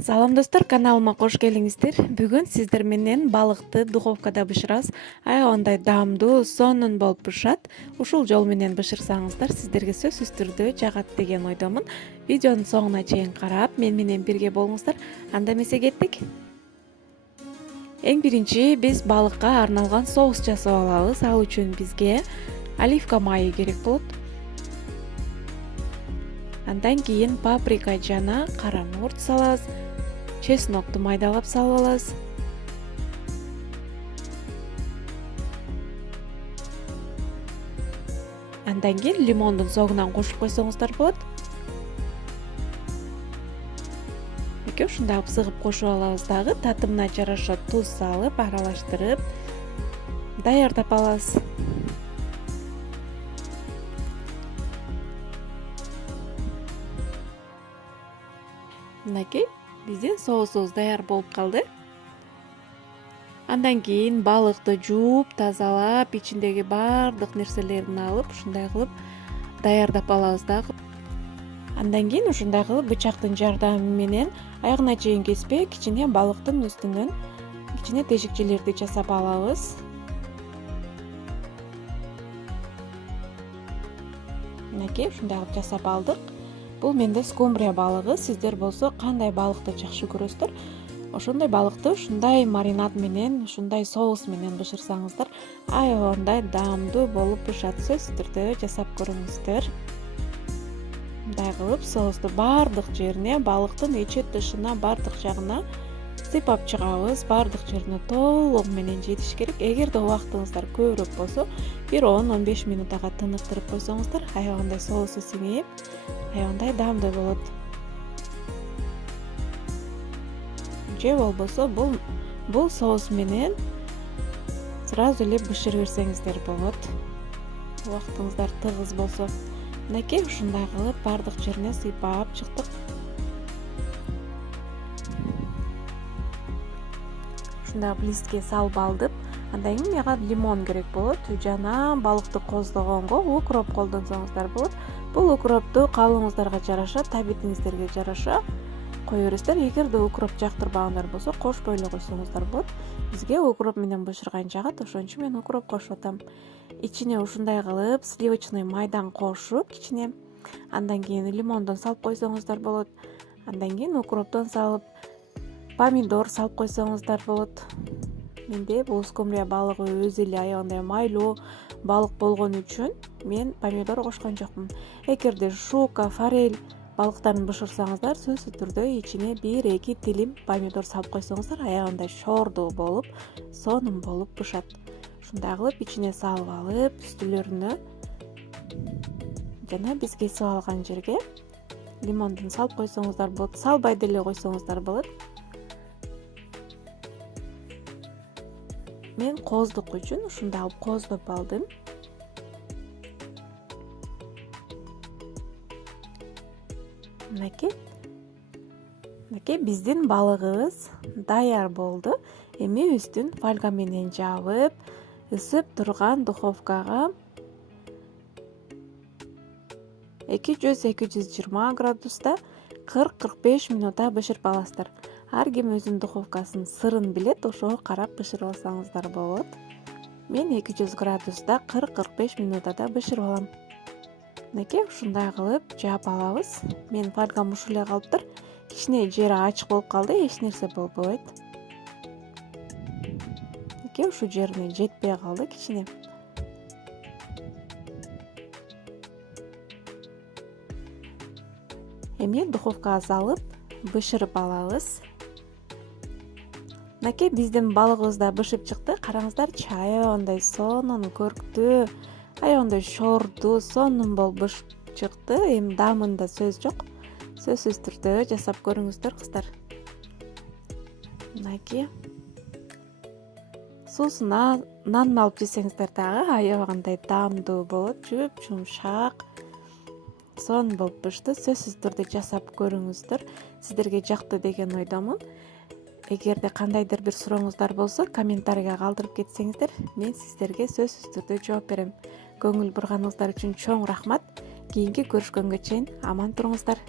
Салам достор, каналыма кош келиңиздер. Бүгүн сиздер менен балыкты духовкада бышырабыз. Андай даамдуу, сонун болуп бышат. Ушул жол менен бышырсаңыздар, сиздерге сөзсүз түрдө жагат деген ойдомун. Видеонун соңуна чейин карап, мен менен бирге болуңуздар. Анда эмесе кеттик. Эң биринчи биз балыкка арналган соус жасап алабыз. Ал үчүн бизге оливка майы керек болот. Андан кийин паприка жана кара мурт салабыз. Чеснокту майдалап салып алабыз. Андан кийин лимондун согунан кошуп койсоңуздар болот. Ушундай сыгып кошуп алабыз дагы. Татымына жараша туз салып, аралаштырып даярдап алабыз. Мынакей биздин соусубуз даяр болуп калды. Андан кийин балыкты жууп, тазалап, ичиндеги бардык нерселерин алып, ушундай кылып даярдап алабыз дагы. Андан кийин ушундай кылып бычактын жардамы менен аягына чейин кеспей, кичине балыктын үстүнөн кичине тешикчелерди жасап алабыз. Мынакей ушундай кылып жасап алдык. Бул менде скумбрия балыгы. Сиздер болсо кандай балыкты жакшы көрөсүздөр? Ошондой балыкты ушундай маринад менен, ушундай соус менен бышырсаңыздар, аябай даамдуу болуп бышат. Сөзсүз түрдө жасап көрүңүздөр. Мындай кылып соусту бардык жерине, балыктын ичи тышына, бардык жагына сыйпап чыгабыз. Бардык жерине толугу менен жетиш керек. Эгерде убактыңыздар көбүрөөк болсо, бир 10-15 минутага тыныктырып койсоңуздар, аябай соусу сиңип, аябай даамдуу болот. Же болбосо бул соус менен сразу эле бышырып берсеңиздер болот. Убактыңыздар тыгыз болсо. Мынакей ушундай кылып бардык жерине сыйпап чыктык. Ушундай листке салып алдым. Андан кийин мага лимон керек болот жана балыкты коздогонго укроп колдонсоңуздар болот. Бул укропту каалооңуздарга жараша, табитиңиздерге жараша кое бересиздер. Эгерде укроп жактырбагандар болсо, кошпой эле койсоңуздар болот. Бизге укроп менен бышырган жагат, ошон үчүн мен укроп кошуп атам. Ичине ушундай кылып сливочный майдан кошуп, кичине андан кийин лимондон салып койсоңуздар болот. Андан кийин укроптон салып, помидор салып койсоңуздар болот. Менде бул скумбрия балыгы өзү эле аябай майлуу балык болгон үчүн мен помидор кошкон жокмун. Эгерде шука, форель балыктарын бышырсаңыздар, сөзсүз түрдө ичине 1-2 тилим помидор салып койсоңуздар, аябай шордуу болуп, сонун болуп бышат. Ушундай кылып ичине салып алып, үстүлөрүнө жана биз кесип алган жерге лимондун салып койсоңуздар болот. Салбай деле койсоңуздар болот. Мен коздук үчүн ушундай алып коздоп алдым. Мынакей биздин балыгыбыз даяр болду. Эми үстүн фольга менен жабып, ысып турган духовкага 200-220 градуста 40-45 минутта бышырып аласыздар. Ар ким өзүнүн духовкасынын сырын билет, ошого карап бышырып алсаңыздар болот. Мен 200 градуста 40-45 минутта бышырып алам. Мынакей ушундай кылып жаап алабыз. Мен фольгам ушул эле калыптыр. Кичине жери ачык болуп калды, эч нерсе болбойт. Мынакей ушул жерине жетпей калды кичине. Эми духовкага салып бышырып алабыз. Мынакей биздин балыгыбыз да бышып чыкты. Караңыздарчы, аябай сонун, көрктүү, аябай шордуу, сонун болуп бышып чыкты. Эми даамында сөз жок. Сөзсүз түрдө жасап көрүңүздөр кыздар. Мынакей суусуна нан алып жесеңиздер дагы аябай даамдуу болот, жумшак, сонун болуп бышты. Сөзсүз түрдө жасап көрүңүздөр. Сиздерге жакты деген ойдомун. Эгерде кандайдыр бир сурооңуздар болсо, комментарийге калтырып кетсеңиздер, мен сиздерге сөзсүз түрдө жооп берем. Көңүл бурганыңыздар үчүн чоң рахмат. Кийинки көрүшкөнгө чейин аман туруңуздар.